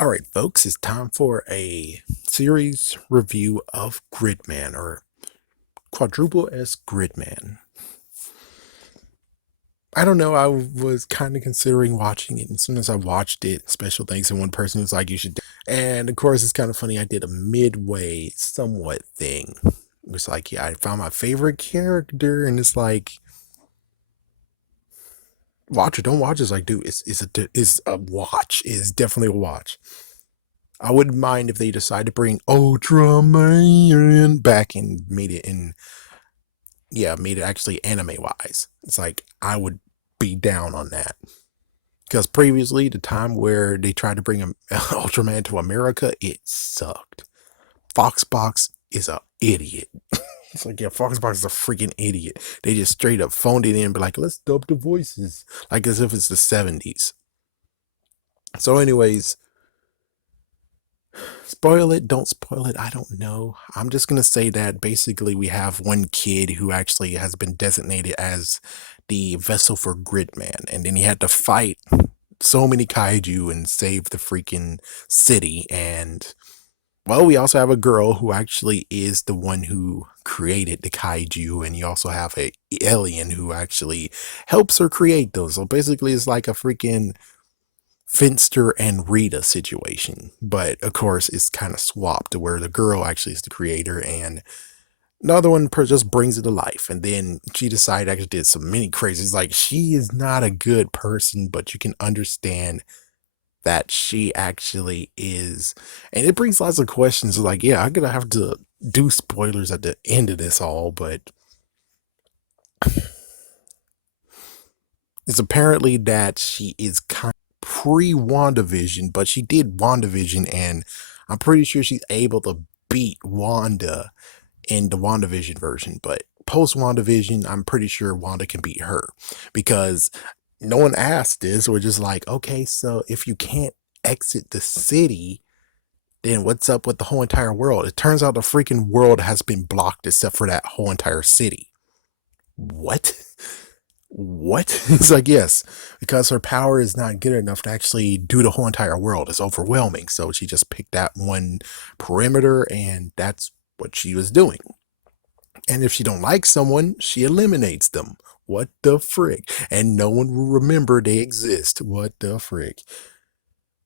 All right, folks, it's time for a series review of Gridman or Quadruple S Gridman. I don't know, I was kind of considering watching it, and as soon as I watched it, special thanks, and one person was like, you should. And of course, it's kind of funny, I did a midway somewhat thing. It was like, yeah, I found my favorite character, and it's like, watch or don't watch. It's like, dude, it's a watch. It's definitely a watch. I wouldn't mind if they decide to bring Ultraman back and made it actually anime wise. It's like I would be down on that because previously the time where they tried to bring Ultraman to America, it sucked. Foxbox is a idiot. It's like, yeah, Foxbox is a freaking idiot. They just straight up phoned it in and be like, let's dub the voices, like as if it's the 70s. So, anyways, spoil it, don't spoil it, I don't know. I'm just gonna say that basically we have one kid who actually has been designated as the vessel for Gridman, and then he had to fight so many kaiju and save the freaking city. And well, we also have a girl who actually is the one who created the kaiju, and you also have a alien who actually helps her create those. So basically it's like a freaking Finster and Rita situation, but of course it's kind of swapped to where the girl actually is the creator and the other one just brings it to life. And then she decided actually did some many crazies. Like, she is not a good person, but you can understand that she actually is. And it brings lots of questions. Like, yeah, I'm gonna have to do spoilers at the end of this all, but it's apparently that she is kind of pre-WandaVision, but she did WandaVision, and I'm pretty sure she's able to beat Wanda in the WandaVision version. But post WandaVision, I'm pretty sure Wanda can beat her because no one asked this. We're just like, okay, so if you can't exit the city, then what's up with the whole entire world? It turns out the freaking world has been blocked except for that whole entire city. What? What? It's like, yes, because her power is not good enough to actually do the whole entire world. It's overwhelming. So she just picked that one perimeter, and that's what she was doing. And if she don't like someone, she eliminates them. What the frick? And no one will remember they exist. What the frick?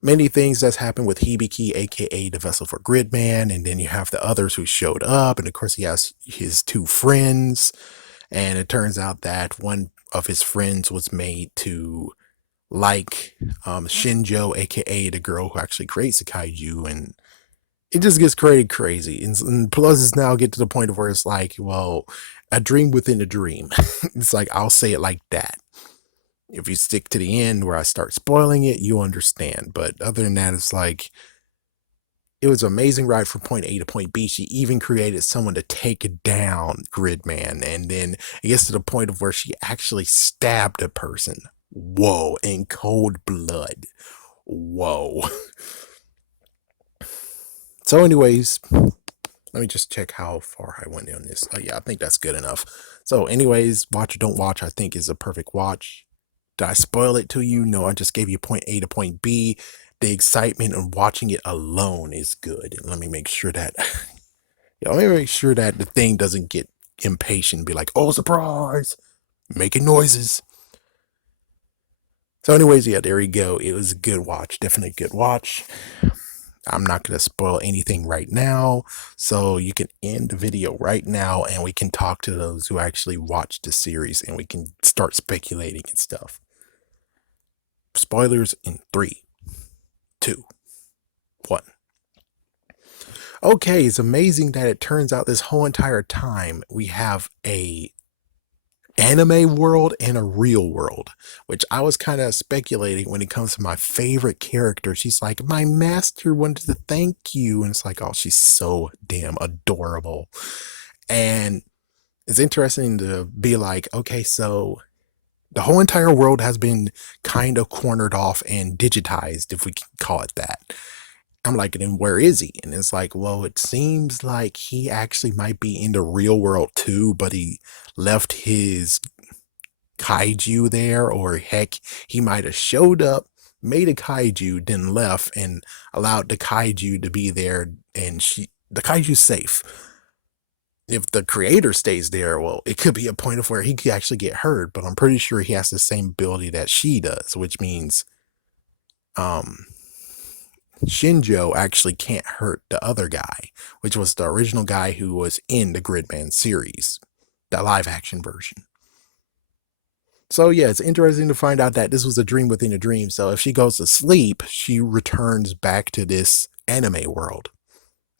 Many things that's happened with Hibiki, aka the vessel for Gridman, and then you have the others who showed up, and of course he has his two friends. And it turns out that one of his friends was made to like Shinjo, aka the girl who actually creates the kaiju, and it just gets crazy. And plus, it's now get to the point of where it's like, well, a dream within a dream. It's like, I'll say it like that. If you stick to the end where I start spoiling it, you understand. But other than that, it's like, it was an amazing ride from point A to point B. She even created someone to take down Gridman, and then it gets to the point of where she actually stabbed a person. Whoa, in cold blood. Whoa. So, anyways, let me just check how far I went on this. Oh, yeah, I think that's good enough. So, anyways, watch or don't watch, I think is a perfect watch. Did I spoil it to you? No, I just gave you point A to point B. The excitement of watching it alone is good. And let me make sure that let me make sure that the thing doesn't get impatient and be like, oh, surprise, making noises. So, anyways, yeah, there you go. It was a good watch. Definitely a good watch. I'm not going to spoil anything right now, so you can end the video right now and we can talk to those who actually watched the series and we can start speculating and stuff. Spoilers in 3, 2, 1. Okay, it's amazing that it turns out this whole entire time we have a anime world and a real world, which I was kind of speculating when it comes to my favorite character. She's like, my master wanted to thank you. And it's like, oh, she's so damn adorable. And it's interesting to be like, okay, so the whole entire world has been kind of cornered off and digitized, if we can call it that. I'm like, then where is he? And it's like, well, it seems like he actually might be in the real world too, but he left his kaiju there, or heck, he might have showed up, made a kaiju, then left and allowed the kaiju to be there, and the kaiju's safe. If the creator stays there, well, it could be a point of where he could actually get hurt, but I'm pretty sure he has the same ability that she does, which means um Shinjo actually can't hurt the other guy, which was the original guy who was in the Gridman series, the live action version. So yeah, it's interesting to find out that this was a dream within a dream. So if she goes to sleep, she returns back to this anime world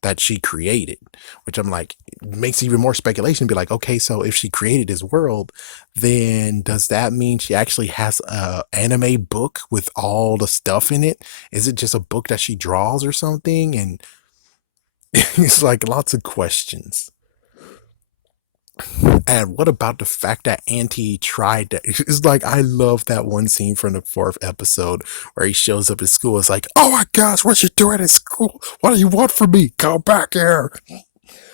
that she created, which I'm like, makes even more speculation. Be like, okay, so if she created this world, then does that mean she actually has a anime book with all the stuff in it? Is it just a book that she draws or something? And it's like lots of questions. And what about the fact that Auntie tried to? It's like, I love that one scene from the fourth episode where he shows up at school. It's like, oh my gosh, what you doing at school? What do you want from me? Come back here.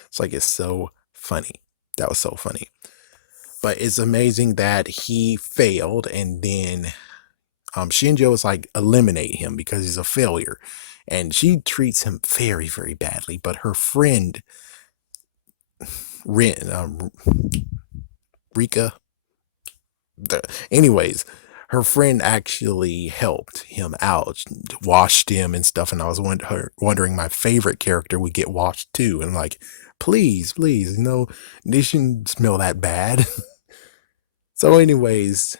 It's like, it's so funny. That was so funny. But it's amazing that he failed, and then Shinjo is like, eliminate him because he's a failure. And she treats him very, very badly. But her friend, Rika, anyways, her friend actually helped him out, washed him and stuff. And I was wondering, my favorite character would get washed too. And like, please, please, they shouldn't smell that bad. So, anyways,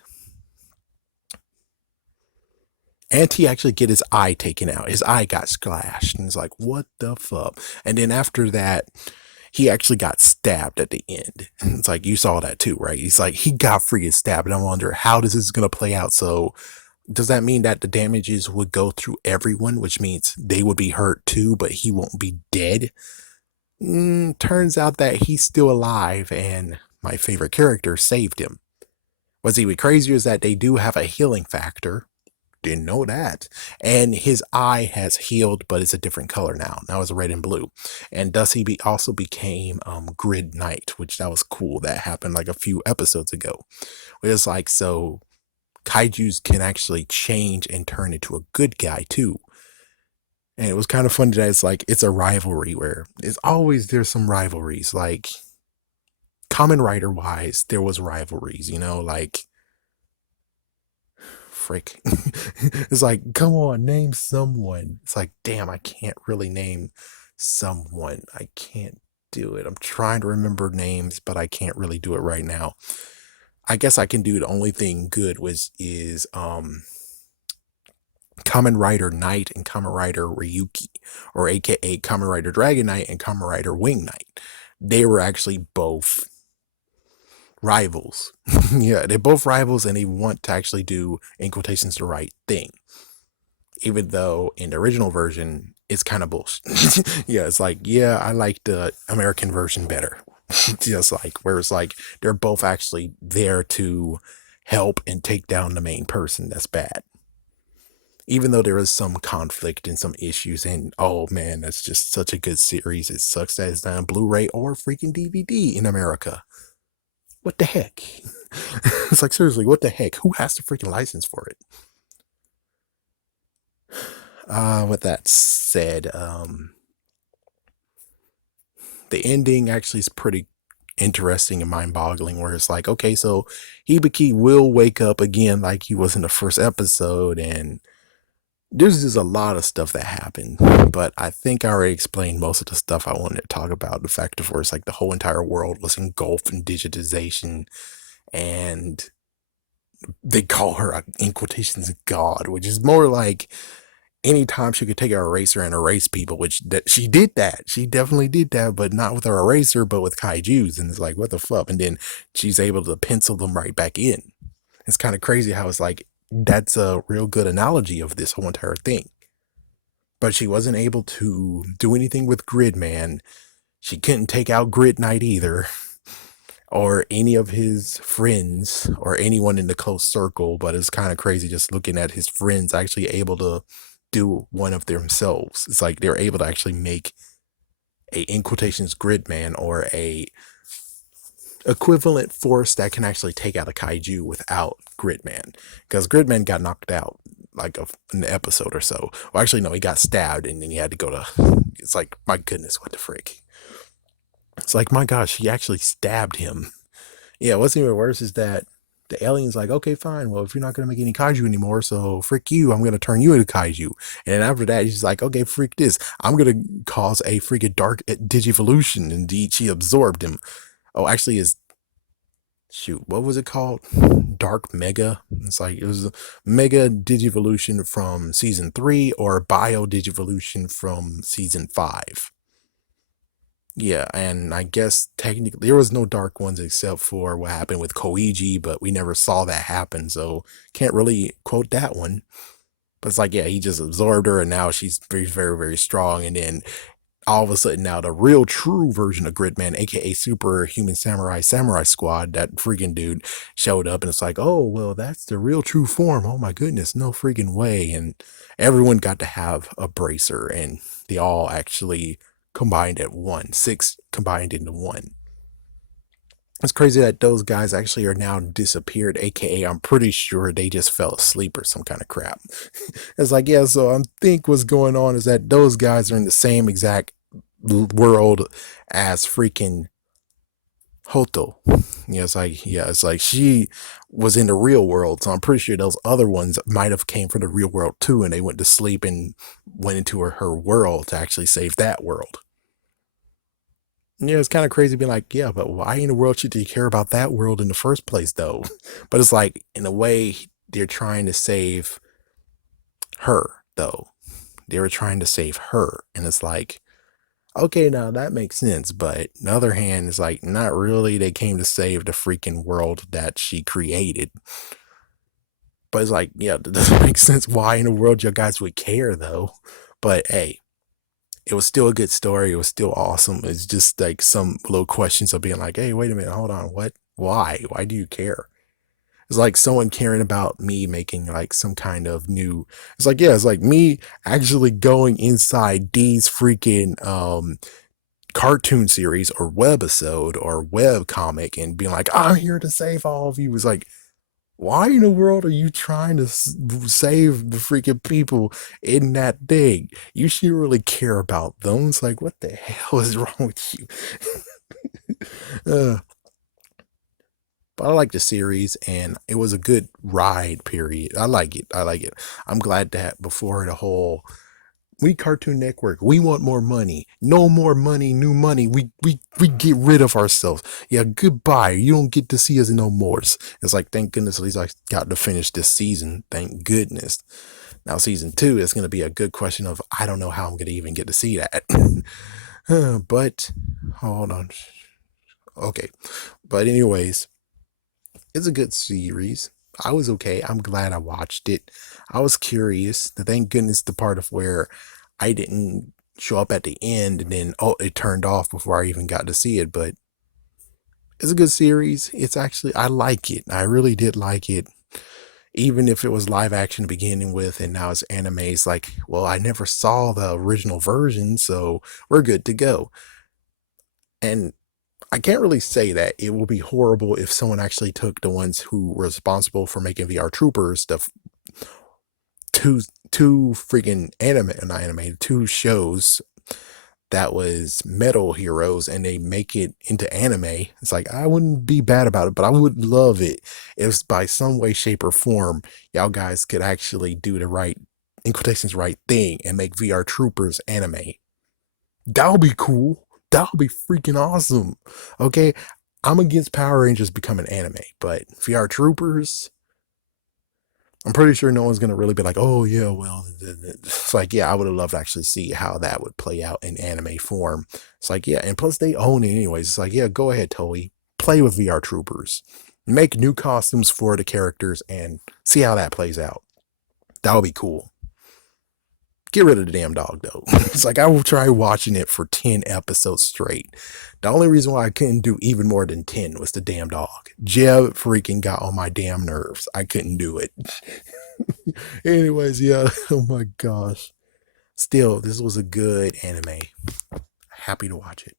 Auntie actually get his eye taken out. His eye got splashed, and it's like, what the fuck? And then after that, he actually got stabbed at the end. It's like, you saw that too, right? He's like, he got freaking stabbed. And I wonder, how does this gonna play out? So does that mean that the damages would go through everyone, which means they would be hurt too, but he won't be dead? Turns out that he's still alive, and my favorite character saved him. What's even crazier is that they do have a healing factor. Didn't know that. And his eye has healed, but it's a different color now. Now it's red and blue. And thus he also became Grid Knight, which that was cool. That happened like a few episodes ago. It's like, so kaijus can actually change and turn into a good guy too. And it was kind of funny that it's like, it's a rivalry where there's some rivalries. Like Kamen Rider wise, there was rivalries, like frick. It's like, come on, name someone. It's like, damn, I can't really name someone. I can't do it. I'm trying to remember names, but I can't really do it right now. I guess I can do the only thing good is Kamen Rider Knight and Kamen Rider Ryuki, or aka Kamen Rider Dragon Knight and Kamen Rider Wing Knight. They were actually both rivals. Yeah, they're both rivals, and they want to actually do, in quotations, the right thing. Even though in the original version, it's kind of bullshit. Yeah, it's like, yeah, I like the American version better. Just like, where it's like, they're both actually there to help and take down the main person that's bad. Even though there is some conflict and some issues, and oh man, that's just such a good series. It sucks that it's not on Blu-ray or freaking DVD in America. What the heck? It's like, seriously, what the heck? Who has the freaking license for it? With that said, the ending actually is pretty interesting and mind-boggling, where it's like, okay, so Hibiki will wake up again like he was in the first episode, and there's just a lot of stuff that happened, but I think I already explained most of the stuff I wanted to talk about. The fact of where it's like the whole entire world was engulfed in digitization, and they call her, in quotations, God, which is more like anytime she could take an eraser and erase people, which she did that. She definitely did that, but not with her eraser, but with kaijus. And it's like, what the fuck? And then she's able to pencil them right back in. It's kind of crazy how it's like, that's a real good analogy of this whole entire thing. But she wasn't able to do anything with Gridman. She couldn't take out Grid Knight either, or any of his friends, or anyone in the close circle. But it's kind of crazy just looking at his friends actually able to do one of themselves. It's like they're able to actually make a, in quotations, Gridman, or a equivalent force that can actually take out a kaiju without Gridman, because Gridman got knocked out like an episode or so. Well, actually, no, he got stabbed and then he had to go to. It's like, my goodness, what the frick? It's like, my gosh, he actually stabbed him. Yeah, what's even worse is that the alien's like, okay, fine. Well, if you're not going to make any kaiju anymore, so frick you, I'm going to turn you into kaiju. And then after that, he's like, okay, freak this. I'm going to cause a freaking dark digivolution. Indeed, she absorbed him. Oh, actually, shoot, what was it called? Dark Mega. It's like, it was a Mega Digivolution from season 3 or Bio Digivolution from season 5. Yeah, and I guess technically there was no dark ones except for what happened with Koiji, but we never saw that happen, so can't really quote that one. But it's like, yeah, he just absorbed her, and now she's very, very, very strong. And then all of a sudden, now the real, true version of Gridman, aka Superhuman Samurai Squad, that freaking dude showed up, and it's like, oh, well, that's the real, true form. Oh my goodness, no freaking way. And everyone got to have a bracer, and they all actually combined at one, 6 combined into one. It's crazy that those guys actually are now disappeared, aka I'm pretty sure they just fell asleep or some kind of crap. It's like, yeah, so I think what's going on is that those guys are in the same exact world as freaking Hoto. It's like she was in the real world, so I'm pretty sure those other ones might have came from the real world too, and they went to sleep and went into her world to actually save that world. Yeah, it's kind of crazy being like, yeah, but why in the world should you care about that world in the first place, though? But it's like, in a way, they're trying to save her, though. They were trying to save her. And it's like, okay, now that makes sense. But on the other hand, it's like, not really. They came to save the freaking world that she created. But it's like, yeah, that doesn't make sense why in the world you guys would care, though. But hey, it was still a good story. It was still awesome. It's just like some little questions of being like, hey, wait a minute, hold on. What? Why? Why do you care? It's like someone caring about me making like some kind of new. It's like, yeah, it's like me actually going inside these freaking cartoon series or webisode or web comic and being like, I'm here to save all of you. It's like, why in the world are you trying to save the freaking people in that thing? You should really care about them. It's like, what the hell is wrong with you? uh, but I like the series, and it was a good ride. Period. I like it. I like it. I'm glad that before the whole we Cartoon Network, we want more money. No more money, new money. We get rid of ourselves. Yeah, goodbye. You don't get to see us no more. It's like, thank goodness at least I got to finish this season. Thank goodness. Now season 2 is going to be a good question of I don't know how I'm going to even get to see that. But hold on. Okay. But anyways, it's a good series. I was okay. I'm glad I watched it. I was curious. Thank goodness the part of where I didn't show up at the end and then it turned off before I even got to see it. But it's a good series. It's actually I like it. I really did like it. Even if it was live action beginning with and now it's anime, it's like, well, I never saw the original version, so we're good to go. And I can't really say that it will be horrible if someone actually took the ones who were responsible for making VR Troopers, the two freaking not animated, 2 shows that was Metal Heroes, and they make it into anime. It's like, I wouldn't be bad about it, but I would love it if by some way, shape, or form, y'all guys could actually do the right, in quotations, right thing and make VR Troopers anime. That would be cool. That would be freaking awesome. Okay, I'm against Power Rangers becoming anime, but VR Troopers, I'm pretty sure no one's going to really be like, oh, yeah, well, it's like, yeah, I would have loved to actually see how that would play out in anime form. It's like, yeah, and plus they own it anyways. It's like, yeah, go ahead, Toei. Play with VR Troopers. Make new costumes for the characters and see how that plays out. That would be cool. Get rid of the damn dog, though. It's like, I will try watching it for 10 episodes straight. The only reason why I couldn't do even more than 10 was the damn dog. Jeb freaking got on my damn nerves. I couldn't do it. Anyways, yeah. Oh my gosh. Still, this was a good anime. Happy to watch it.